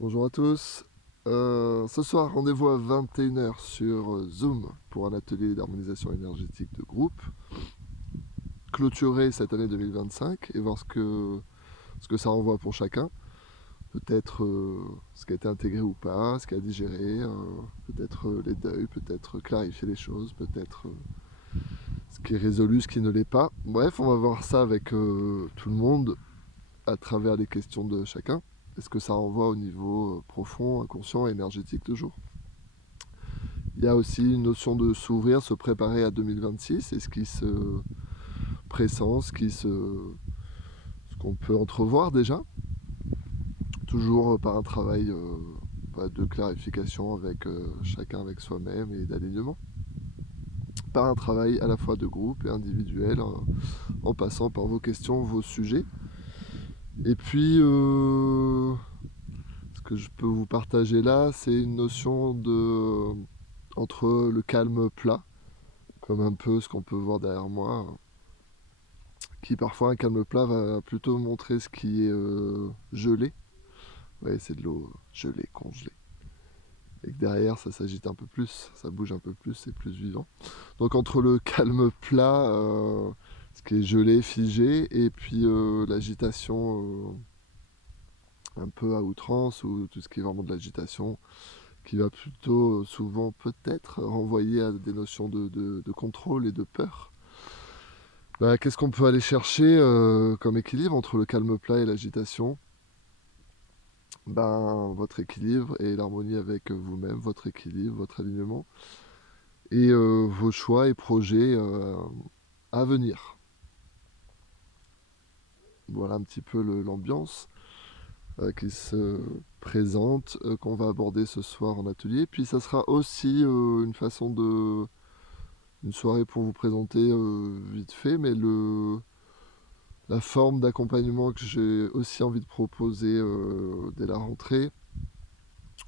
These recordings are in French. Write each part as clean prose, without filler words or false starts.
Bonjour à tous. Ce soir, rendez-vous à 21 h sur Zoom pour un atelier d'harmonisation énergétique de groupe, clôturer cette année 2025 et voir ce que ça renvoie pour chacun. Peut-être ce qui a été intégré ou pas, ce qui a digéré, peut-être les deuils, peut-être clarifier les choses, peut-être ce qui est résolu, ce qui ne l'est pas. Bref, on va voir ça avec tout le monde à travers les questions de chacun. Est-ce que ça renvoie au niveau profond, inconscient et énergétique toujours? Il y a aussi une notion de s'ouvrir, se préparer à 2026 et ce qui se pressent, ce qu'on peut entrevoir déjà, toujours par un travail de clarification avec chacun avec soi-même et d'alignement, par un travail à la fois de groupe et individuel, en passant par vos questions, vos sujets. Et puis, ce que je peux vous partager là, c'est une notion de entre le calme plat, comme un peu ce qu'on peut voir derrière moi, qui parfois un calme plat va plutôt montrer ce qui est gelé. Ouais, c'est de l'eau gelée, congelée. Et que derrière, ça s'agite un peu plus, ça bouge un peu plus, c'est plus vivant. Donc entre le calme plat, ce qui est gelé, figé, et puis l'agitation un peu à outrance, ou tout ce qui est vraiment de l'agitation, qui va plutôt souvent peut-être renvoyer à des notions de contrôle et de peur. Qu'est-ce qu'on peut aller chercher comme équilibre entre le calme plat et l'agitation? Votre équilibre et l'harmonie avec vous-même, votre équilibre, votre alignement et vos choix et projets à venir. Voilà un petit peu l'ambiance qui se présente, qu'on va aborder ce soir en atelier. Puis ça sera aussi une façon de... une soirée pour vous présenter vite fait, mais la forme d'accompagnement que j'ai aussi envie de proposer dès la rentrée,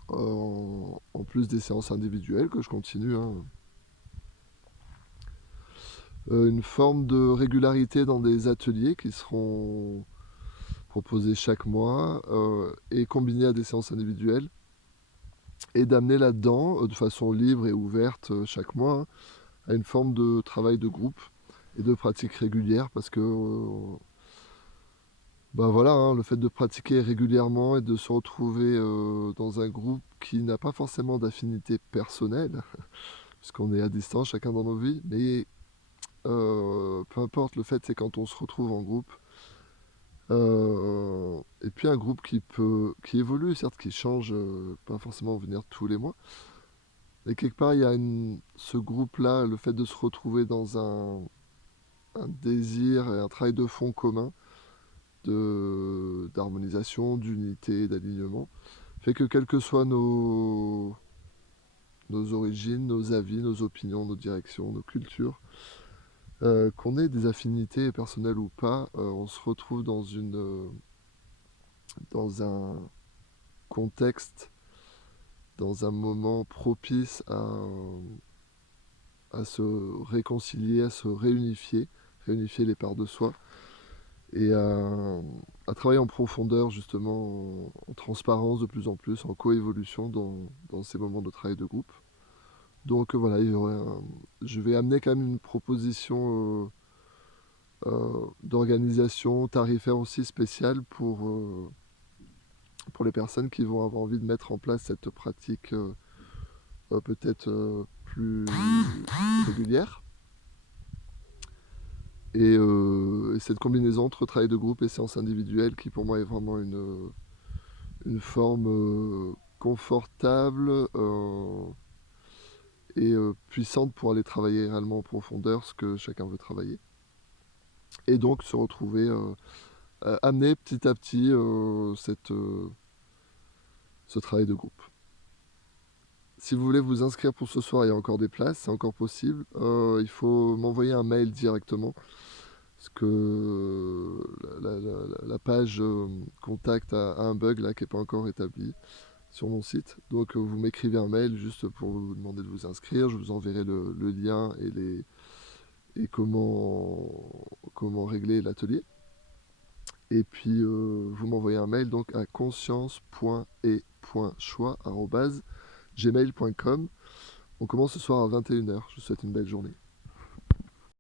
en plus des séances individuelles que je continue, hein. Une forme de régularité dans des ateliers qui seront proposés chaque mois et combinés à des séances individuelles, et d'amener là-dedans, de façon libre et ouverte chaque mois, hein, à une forme de travail de groupe et de pratique régulière, parce que voilà, hein, le fait de pratiquer régulièrement et de se retrouver dans un groupe qui n'a pas forcément d'affinité personnelle, puisqu'on est à distance chacun dans nos vies, mais peu importe, le fait c'est quand on se retrouve en groupe, et puis un groupe qui évolue, certes, qui change, pas forcément venir tous les mois, mais quelque part il y a ce groupe-là, le fait de se retrouver dans un désir et un travail de fond commun, d'harmonisation, d'unité, d'alignement, fait que quelles que soient nos origines, nos avis, nos opinions, nos directions, nos cultures, qu'on ait des affinités personnelles ou pas, on se retrouve dans un contexte, dans un moment propice à se réconcilier, à se réunifier les parts de soi, et à travailler en profondeur, justement, en transparence de plus en plus, en coévolution dans ces moments de travail de groupe. Donc voilà, je vais amener quand même une proposition d'organisation tarifaire aussi spéciale pour les personnes qui vont avoir envie de mettre en place cette pratique peut-être plus régulière. Et cette combinaison entre travail de groupe et séance individuelle, qui pour moi est vraiment une forme confortable et puissante pour aller travailler réellement en profondeur ce que chacun veut travailler. Et donc se retrouver, amener petit à petit ce travail de groupe. Si vous voulez vous inscrire pour ce soir, il y a encore des places, c'est encore possible. Il faut m'envoyer un mail directement, parce que la page contact a un bug là qui n'est pas encore établi sur mon site. Donc vous m'écrivez un mail juste pour vous demander de vous inscrire. Je vous enverrai le lien et comment régler l'atelier. Et puis vous m'envoyez un mail donc à conscience.et.choix@gmail.com. On commence ce soir à 21h. Je vous souhaite une belle journée.